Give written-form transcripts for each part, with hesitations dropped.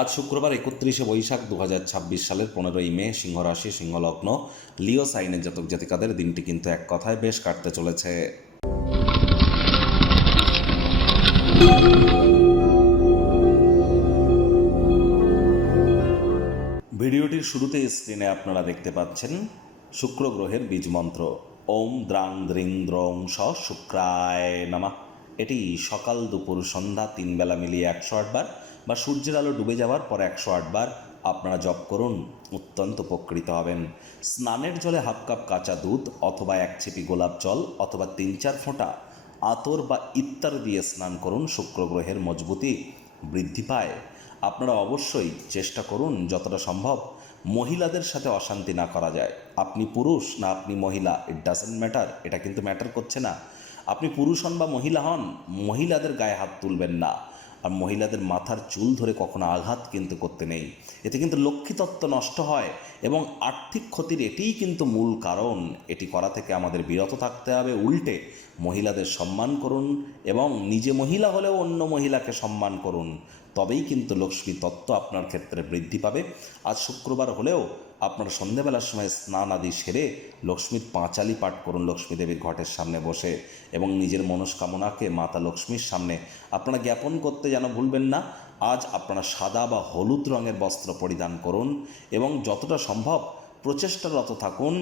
আজ শুক্রবার 31শে বৈশাখ 2026 সালের 15ই মে, সিংহ রাশি, সিংহ লগ্ন, লিও সাইনের জাতক জাতিকাদের দিনটি কিন্তু এক কথায় বেশ কাটতে চলেছে। ভিডিওটির শুরুতে স্ক্রিনে আপনারা দেখতে পাচ্ছেন শুক্র গ্রহের বীজ মন্ত্র ওম দ্রাং দ্রিং দ্রৌং স শুক্রায় নমঃ। এটি সকাল দুপুর সন্ধ্যা 3 বেলা মিলিয়ে 108 বার বা সূর্যের আলো ডুবে যাওয়ার পর 108 বার আপনারা জপ করুন, অত্যন্ত উপকৃত হবেন। স্নানের জলে হাফ কাপ কাঁচা দুধ অথবা 1 ছিপি গোলাপ জল অথবা 3-4 ফোঁটা আতর বা ইত্যাদি দিয়ে স্নান করুন, শুক্র গ্রহের মজবুতি বৃদ্ধি পায়। আপনারা অবশ্যই চেষ্টা করুন যতটা সম্ভব মহিলাদের সাথে অশান্তি না করা যায়। আপনি পুরুষ না আপনি মহিলা, ইট ডাজেন্ট ম্যাটার, এটা কিন্তু ম্যাটার করছে না। আপনি পুরুষ হন বা মহিলা হন, মহিলাদের গায়ে হাত তুলবেন না। আর মহিলাদের মাথার চুল ধরে কখনো আঘাত কিন্তু করতে নেই, এতে কিন্তু লক্ষ্মীতত্ত্ব নষ্ট হয় এবং আর্থিক ক্ষতির এটিই কিন্তু মূল কারণ। এটি করা থেকে আমাদের বিরত থাকতে হবে। উল্টে মহিলাদের সম্মান করুন এবং নিজে মহিলা হলেও অন্য মহিলাকে সম্মান করুন, তবেই কিন্তু লক্ষ্মী তত্ত্ব আপনার ক্ষেত্রে বৃদ্ধি পাবে। আজ শুক্রবার হলেও আপনার সন্ধেবেলার সময় স্নান আদি সেরে লক্ষ্মীর পাঁচালি পাঠ করুন লক্ষ্মী দেবীর ঘটের সামনে বসে, এবং নিজের মনস্কামনাকে মাতা লক্ষ্মীর সামনে আপনারা জ্ঞাপন করতে যেন ভুলবেন না। আজ আপনারা সাদা বা হলুদ রঙের বস্ত্র পরিধান করুন এবং যতটা সম্ভব প্রচেষ্টারত থাকুন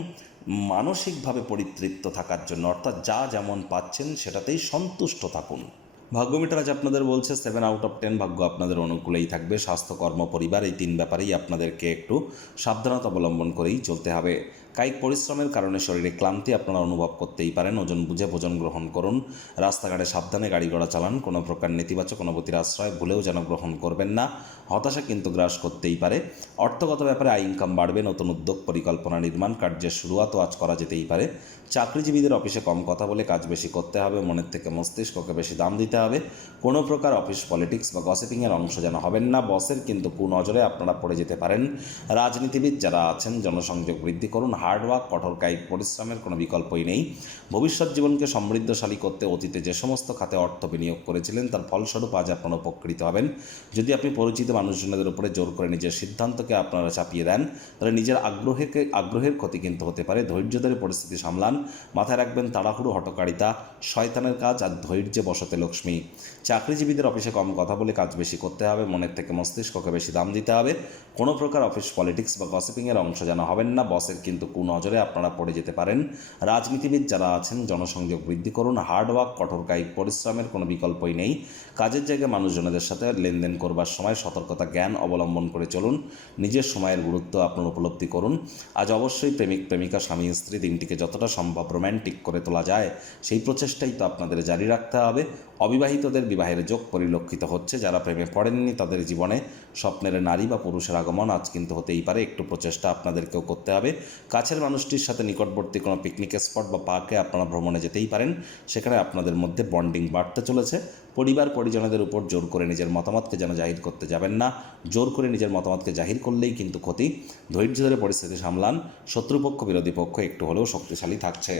মানসিকভাবে পরিতৃপ্ত থাকার জন্য, অর্থাৎ যা যেমন পাচ্ছেন সেটাতেই সন্তুষ্ট থাকুন। ভাগ্যমিটার আজ আপনাদের বলছে 7 আউট অফ 10 ভাগ্য আপনাদের অনুকূলেই থাকবে। স্বাস্থ্য, কর্ম, পরিবার এই 3 ব্যাপারেই আপনাদেরকে একটু সাবধানতা অবলম্বন করেই চলতে হবে। কায়িক পরিশ্রমের কারণে শরীরে ক্লান্তি আপনারা অনুভব করতেই পারেন। ওজন বুঝে ভোজন গ্রহণ করুন। রাস্তাঘাটে সাবধানে গাড়ি ঘোড়া চালান। কোনো প্রকার নেতিবাচক অনুভূতির আশ্রয় ভুলেও যেন গ্রহণ করবেন না। হতাশা কিন্তু গ্রাস করতেই পারে। অর্থগত ব্যাপারে আয় ইনকাম বাড়বে। নতুন উদ্যোগ, পরিকল্পনা, নির্মাণ কার্যের শুরুয়াতও আজ করা যেতেই পারে। চাকরিজীবীদের অফিসে কম কথা বলে কাজ বেশি করতে হবে। মনের থেকে মস্তিষ্ককে বেশি দাম দিতে হবে। কোনো প্রকার অফিস পলিটিক্স বা গসিপিংয়ের অংশ যেন হবেন না। বসের কিন্তু কুনজরে আপনারা পড়ে যেতে পারেন। রাজনীতিবিদ যারা আছেন জনসংযোগ বৃদ্ধি করুন। হার্ডওয়ার্ক, কঠোর কায়িক পরিশ্রমের কোনো বিকল্পই নেই। ভবিষ্যৎ জীবনকে সমৃদ্ধশালী করতে অতীতে যে সমস্ত খাতে অর্থ বিনিয়োগ করেছিলেন তার ফলস্বরূপ আজ আপনারা উপকৃত হবেন। যদি আপনি পরিচিত মানুষজনদের উপরে জোর করে নিজের সিদ্ধান্তকে আপনারা চাপিয়ে দেন, তাহলে নিজের আগ্রহের ক্ষতি কিন্তু হতে পারে। ধৈর্য ধরে পরিস্থিতি সামলান। মাথায় রাখবেন তাড়াহুড়ো, হঠকারিতা শয়তানের কাজ, আর ধৈর্যে বসতে লক্ষ্মী। চাকরিজীবীদের অফিসে কম কথা বলে কাজ বেশি করতে হবে। মনের থেকে মস্তিষ্ককে বেশি দাম দিতে হবে। কোনো প্রকার অফিস পলিটিক্স বা গসিপিংয়ের অংশ যেন হবেন না। বসের কিন্তু কুনজরে আপনারা পড়ে যেতে পারেন। রাজনীতিবিদ যারা আছেন জনসংযোগ বৃদ্ধি করুন। হার্ডওয়ার্ক, কঠোর কায়িক পরিশ্রমের কোনো বিকল্পই নেই। কাজের জায়গায় মানুষজনদের সাথে লেনদেন করবার সময় সতর্কতা জ্ঞান অবলম্বন করে চলুন। নিজের সময়ের গুরুত্ব আপনার উপলব্ধি করুন। আজ অবশ্যই প্রেমিক প্রেমিকা, স্বামী স্ত্রী দিনটিকে যতটা সম্ভব রোম্যান্টিক করে তোলা যায় সেই প্রচেষ্টাই তো আপনাদের জারি রাখতে হবে। অবিবাহিতদের বিবাহের যোগ পরিলক্ষিত হচ্ছে। যারা প্রেমে পড়েননি তাদের জীবনে স্বপ্নের নারী বা পুরুষের আগমন আজ কিন্তু হতেই পারে। একটু প্রচেষ্টা আপনাদেরকেও করতে হবে। কাছের মানুষটির সাথে নিকটবর্তী কোনো পিকনিক স্পট বা পার্কে আপনারা ভ্রমণে যেতেই পারেন। সেখানে আপনাদের মধ্যে বন্ডিং বাড়তে চলেছে। পরিবার পরিজনদের উপর জোর করে নিজের মতামতকে যেন জাহির করতে যাবেন না। জোর করে নিজের মতামতকে জাহির করলেই কিন্তু ক্ষতি। ধৈর্য ধরে পরিস্থিতি সামলান। শত্রুপক্ষ বিরোধী পক্ষ একটু হলেও শক্তিশালী থাকছে।